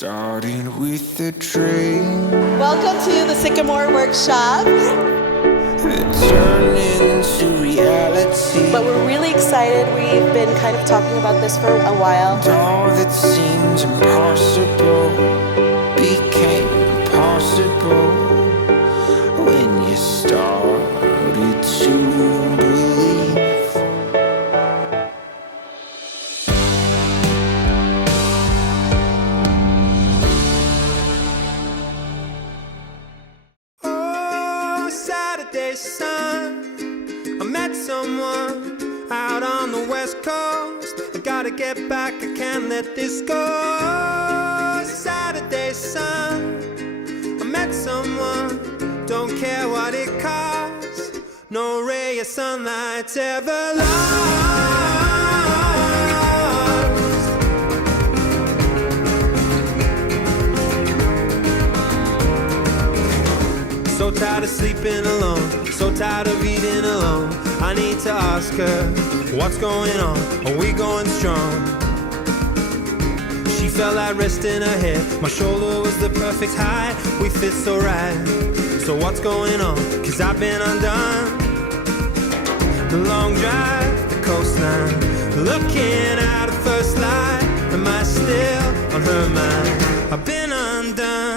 Starting with a dream Welcome to the Sycamore workshop. that turned into reality. But we're really excited. We've been kind of talking about this for a while. And all that seemed impossible became possible when you started to believe. Oh, Saturday sun, I met someone out on the west coast. I gotta get back, I can't let this go. Saturday sun, I met someone, don't care what it costs. No ray of sunlight's ever lost. So tired of sleeping alone, so tired of eating alone. I need to ask her, what's going on? Are we going strong? She felt like rest in her head. My shoulder was the perfect height. We fit so right. So what's going on? 'Cause I've been undone. The long drive, the coastline, looking at the first light. Am I still on her mind? I've been undone.